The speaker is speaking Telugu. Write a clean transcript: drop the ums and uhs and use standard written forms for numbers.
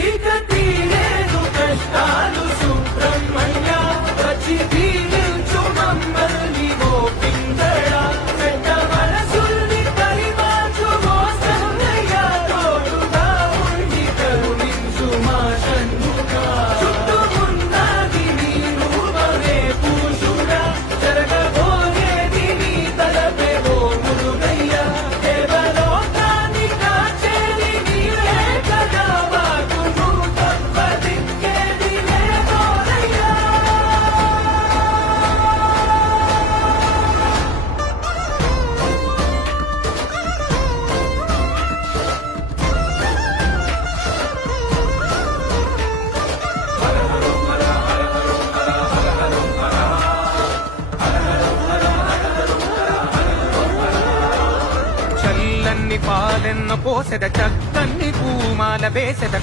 ఇక తీరేను కష్టాలు సుబ్రహ్మణ్య వచ్చి దీవించు మమ్మల్ని ఓ పింగళ చెడ్డ మనసుల్ని పరిమార్చు ఓ సంగయ్య తోడుగా ఉండి కరుణించు మా షణ్ముఖ చుట్టుమున్నది నీ రూపమే పూషుడా జరగబోయేది నీ తలపే ఓ మురుగయ్య దేవలోకాన్ని కాచేది నీవే కదా వాకును తప్పదిక్కేది లేదోరయ్యా చల్లన్ని పాలెన్న పోసెద చక్కన్ని పూమాల వేసెద